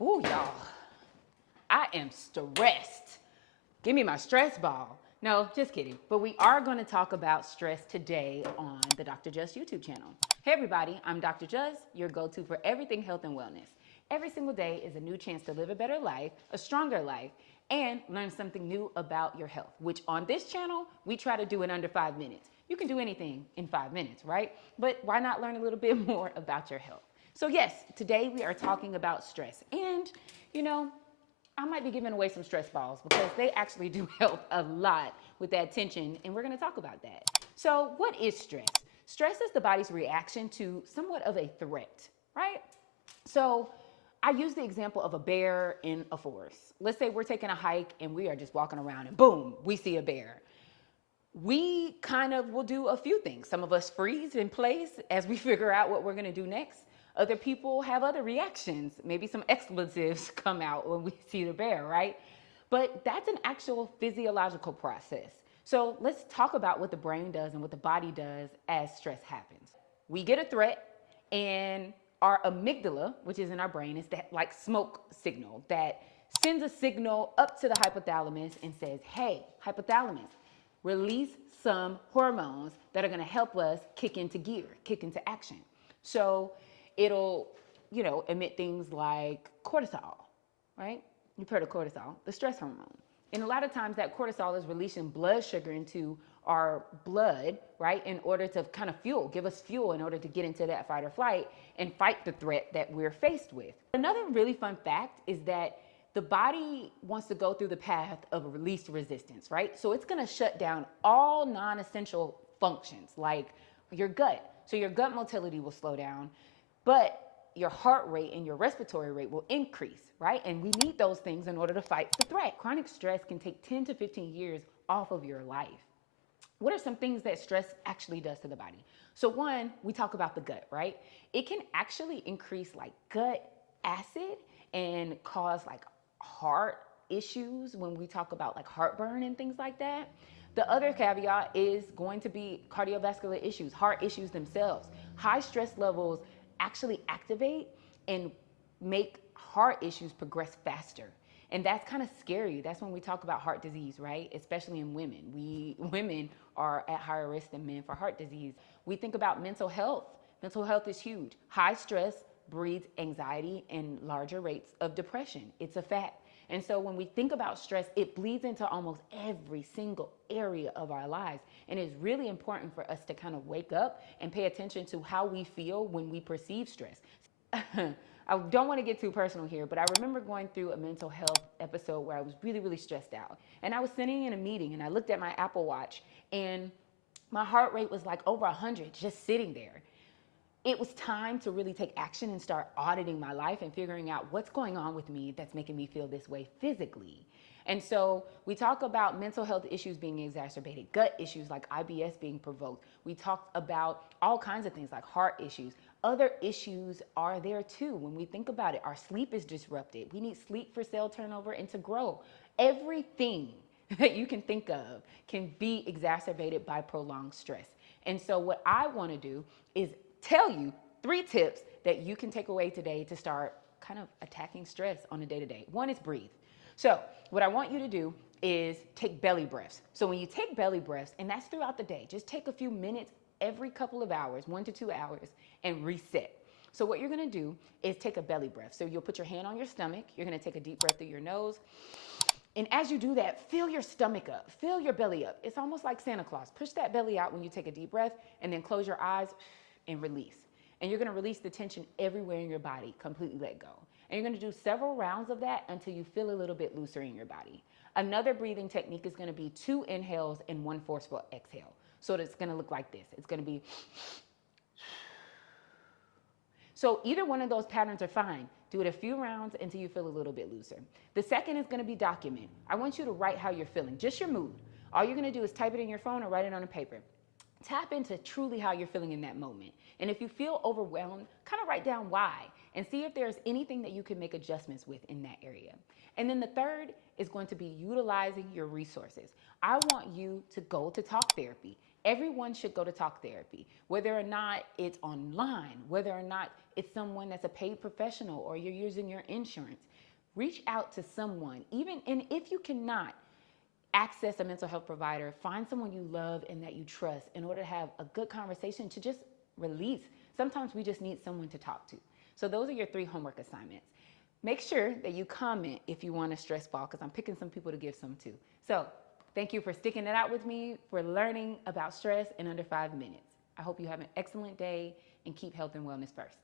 Ooh, y'all, I am stressed. Give me my stress ball. No, just kidding. But we are going to talk about stress today on the Dr. Just YouTube channel. Hey, everybody, I'm Dr. Just, your go to for everything health and wellness. Every single day is a new chance to live a better life, a stronger life, and learn something new about your health, which on this channel, we try to do in under 5 minutes. You can do anything in 5 minutes, right? But why not learn a little bit more about your health? So, yes, today we are talking about stress. And, you know, I might be giving away some stress balls because they actually do help a lot with that tension, and we're going to talk about that. So, what is stress? Stress is the body's reaction to somewhat of a threat, right? So, I use the example of a bear in a forest. Let's say we're taking a hike and we are just walking around and boom, we see a bear. We kind of will do a few things. Some of us freeze in place as we figure out what we're going to do next. Other people have other reactions. Maybe some expletives come out when we see the bear, right? But that's an actual physiological process. So let's talk about what the brain does and what the body does as stress happens. We get a threat, and our amygdala, which is in our brain, is that like smoke signal that sends a signal up to the hypothalamus and says, hey, hypothalamus, release some hormones that are going to help us kick into gear, kick into action. So it'll, emit things like cortisol, right? You've heard of cortisol, the stress hormone. And a lot of times that cortisol is releasing blood sugar into our blood, right, in order to kind of give us fuel in order to get into that fight or flight and fight the threat that we're faced with. Another really fun fact is that the body wants to go through the path of release resistance, right? So it's going to shut down all non-essential functions like your gut. So your gut motility will slow down, but your heart rate and your respiratory rate will increase, right? And we need those things in order to fight the threat. Chronic stress can take 10 to 15 years off of your life. What are some things that stress actually does to the body? So one, we talk about the gut, right? It can actually increase like gut acid and cause like heart issues when we talk about like heartburn and things like that. The other caveat is going to be cardiovascular issues, heart issues themselves. High stress levels actually activate and make heart issues progress faster. And that's kind of scary. That's when we talk about heart disease, right? Especially in women. Women are at higher risk than men for heart disease. We think about mental health. Mental health is huge. High stress breeds anxiety and larger rates of depression. It's a fact. And so when we think about stress, it bleeds into almost every single area of our lives. And it's really important for us to kind of wake up and pay attention to how we feel when we perceive stress. I don't want to get too personal here, but I remember going through a mental health episode where I was really, really stressed out. And I was sitting in a meeting and I looked at my Apple Watch and my heart rate was like over 100 just sitting there. It was time to really take action and start auditing my life and figuring out what's going on with me that's making me feel this way physically. And so we talk about mental health issues being exacerbated, gut issues like IBS being provoked. We talked about all kinds of things like heart issues. Other issues are there too. When we think about it, our sleep is disrupted. We need sleep for cell turnover and to grow. Everything that you can think of can be exacerbated by prolonged stress. And so what I want to do is tell you 3 tips that you can take away today to start kind of attacking stress on a day-to-day. One is breathe. So what I want you to do is take belly breaths. So when you take belly breaths, and that's throughout the day, just take a few minutes every couple of hours, 1 to 2 hours, and reset. So what you're gonna do is take a belly breath. So you'll put your hand on your stomach, you're gonna take a deep breath through your nose, and as you do that, fill your stomach up, fill your belly up. It's almost like Santa Claus. Push that belly out when you take a deep breath, and then close your eyes and release. And you're gonna release the tension everywhere in your body, completely let go. And you're gonna do several rounds of that until you feel a little bit looser in your body. Another breathing technique is gonna be 2 inhales and 1 forceful exhale. So it's gonna look like this. It's gonna be, so either one of those patterns are fine. Do it a few rounds until you feel a little bit looser. The second is gonna be document. I want you to write how you're feeling, just your mood. All you're gonna do is type it in your phone or write it on a paper. Tap into truly how you're feeling in that moment. And if you feel overwhelmed, kind of write down why and see if there's anything that you can make adjustments with in that area. And then the third is going to be utilizing your resources. I want you to go to talk therapy. Everyone should go to talk therapy, whether or not it's online, whether or not it's someone that's a paid professional, or you're using your insurance. Reach out to someone, and if you cannot access a mental health provider, find someone you love and that you trust in order to have a good conversation to just release. Sometimes we just need someone to talk to. So those are your 3 homework assignments. Make sure that you comment if you want a stress ball, because I'm picking some people to give some to. So thank you for sticking it out with me, for learning about stress in under 5 minutes. I hope you have an excellent day and keep health and wellness first.